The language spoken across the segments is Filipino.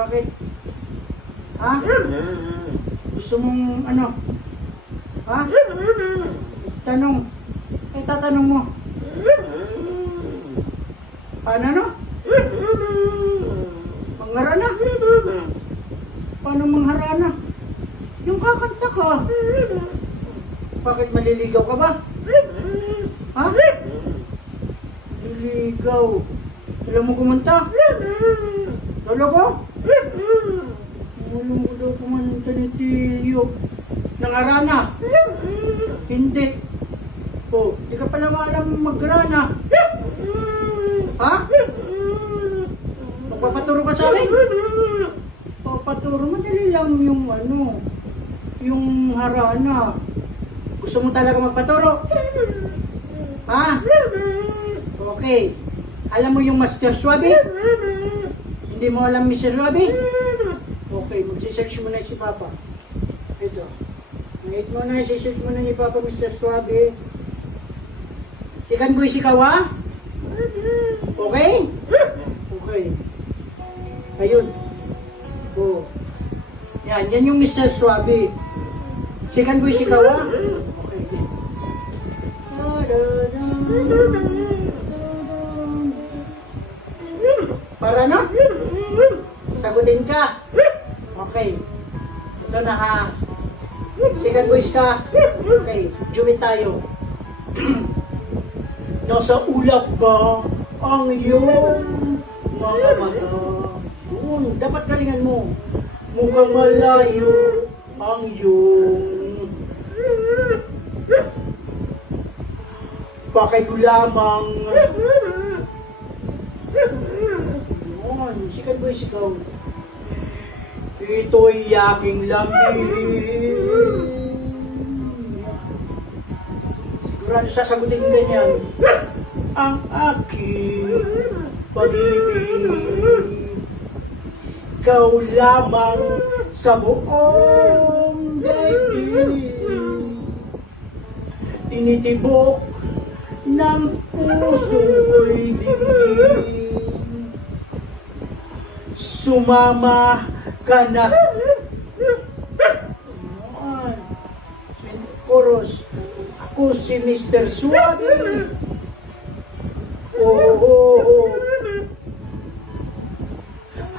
Bakit? Ha? Gusto mong ano? Ha? Tanong. Tatanong mo. Paano no? Mangharana? Paano mangharana? Yung kakanta ka. Bakit maliligaw ka ba? Ha? Maliligaw. Alam mo kumanta? Lolo ko? Alam mo daw kumanta ni Tiyo. Nangarana? Hindi. Oh, di ka pala alam magrana. Ha? Magpapaturo ka sa akin? Papaturo, madali lang yung ano, yung harana. Gusto mo talaga magpaturo? Ha? Okay. Alam mo yung Master Suabe? Hindi mo alam Mr. Suabe? Okay, magsisearch mo na si Papa. Ito. Wait mo na, isisearch mo na ni Papa Mr. Suabe. Sikan boy si Kawa? Okay? Okay. Ayun. Oh. Yan yung Mr. Suabe. Sikan boy si Kawa? Okay. Para na? Sagutin ka. Okay. Ito na ha. Sikan boys ka. Okay. Juwit tayo. Nasa ulap ba ang iyong mga mata? Dapat galingan mo. Mukhang malayo ang iyong pakay ko lamang. Yun, sikat boy, sigaw. Ito'y aking lambing. Sigurado sasagutin mo ganyan. Ang aking pag-ibig. Ikaw lamang sa buong daigdig. Tinitibok ng puso'y dingding. Sumama ka na. Chorus. Ako si Mr. Suabe. Oh.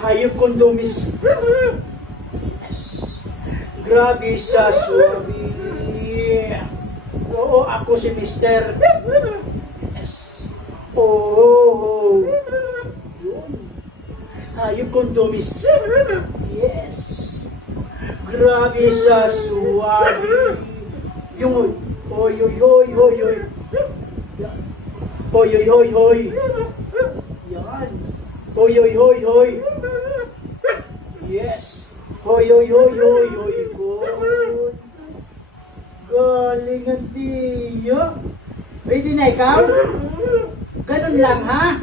Hayop kondomis. Yes. Grabe sa Suabe. Oo, ako si Mr. Yes. Oh. Hayop kondomis. Yes. Grabe sa Suabe. Yung hoy. Hoy. Yan. Hoy. Yes. Hoy. Good. Galing ang tiyo. Ready na ikaw? Ganun lang ha?